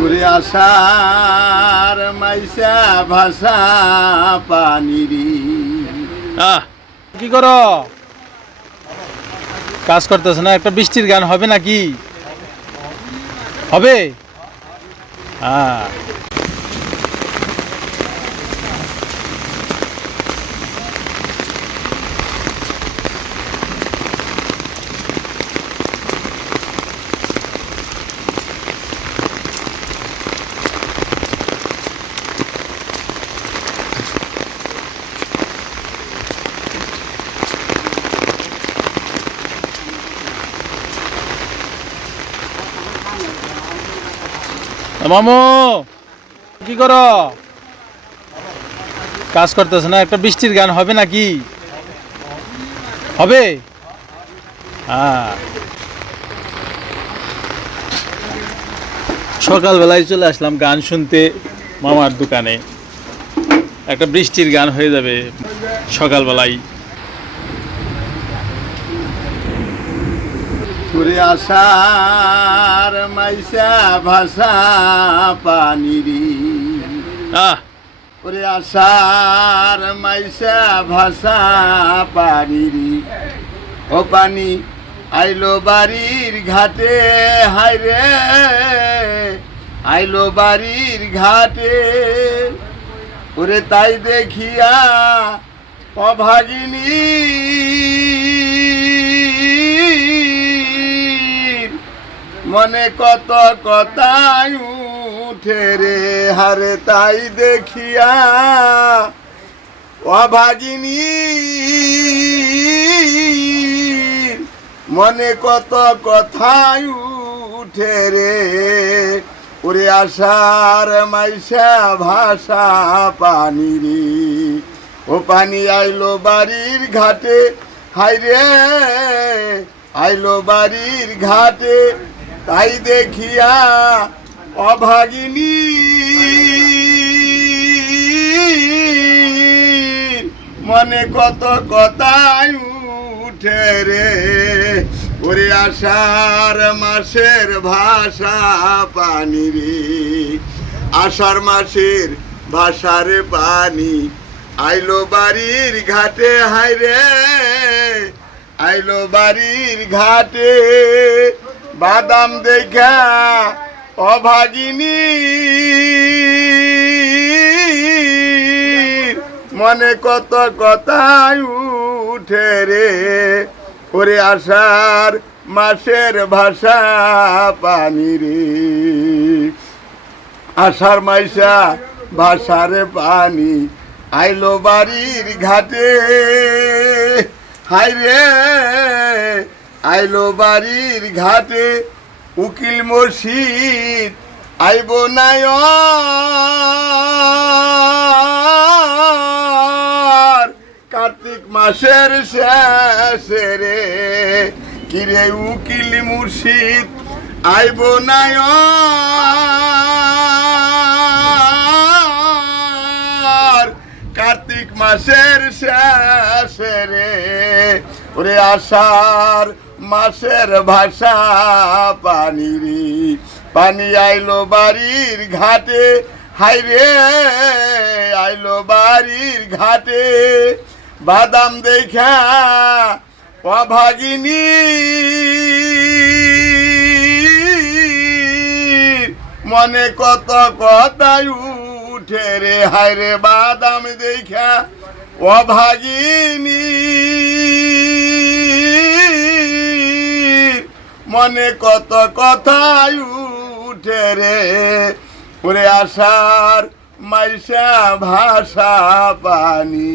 ঘুরে আসার মাইসা ভাষা পানিরি। কি করো? কাজ করতেছে না? একটা বৃষ্টির গান হবে নাকি? হবে? হ্যাঁ। মামু কি করো? কাজ করতেছে না? একটা বৃষ্টির গান হবে নাকি? হবে? হ্যাঁ। সকালবেলায় চলে আসলাম গান শুনতে মামার দোকানে। একটা বৃষ্টির গান হয়ে যাবে সকালবেলায়। ঘুরে আসার মাইসা ভাষা পানিরি। ঘুরে আসার মাইসা ভাষা পানিরি। ও পানি আইলো বাড়ির ঘাটে, হাইরে আইলো বাড়ির ঘাটে। ওরে তাই দেখিয়া অভাগিনী মনে কত কথাই উঠে রে। হারে তাই দেখিয়া অভাগিনী মনে কত কথাই উঠে রে। ওরে আসার মাইসা ভাষা পানিরি। ও পানি আইলো বাড়ির ঘাটে, হাইরে আইলো বাড়ির ঘাটে। তাই দেখিয়া অভাগিনী মনে কত কথাই উঠে রে। ওরে আষাঢ় মাসের ভাষা পানিরি। আষাঢ় মাসের ভাষারে পানি আইলো বাড়ির ঘাটে, হাইরে আইলো বাড়ির ঘাটে। বাদাম দেখা অভাগিনী মনে কত কথাই উঠে রে। ওরে আষাঢ় মাসের ভাষা পানিরি। আষাঢ় মাইসা ভাষারে পানি আইলো বাড়ির ঘাটে, হাইরে আইলো বাড়ির ঘাটে। উকিল মসজিদ আইব নাই কার্তিক মাসের শেষে রে। কিরে উকিল মুর্শিদ আইব নাই কার্তিক মাসের শেষে রে। ওরে আষাঢ় মাসের ভাষা পানিরি। পানি আইলো বাড়ির ঘাটে, হাইরে আইলো বাড়ির ঘাটে। বাদাম দেখা অভাগিনী মনে কত কথাই উঠে রে। হাইরে বাদাম দেখা অভাগিনী মনে কত কথাই উঠে রে। ওরে আষাঢ় মাইসা ভাষা পানি।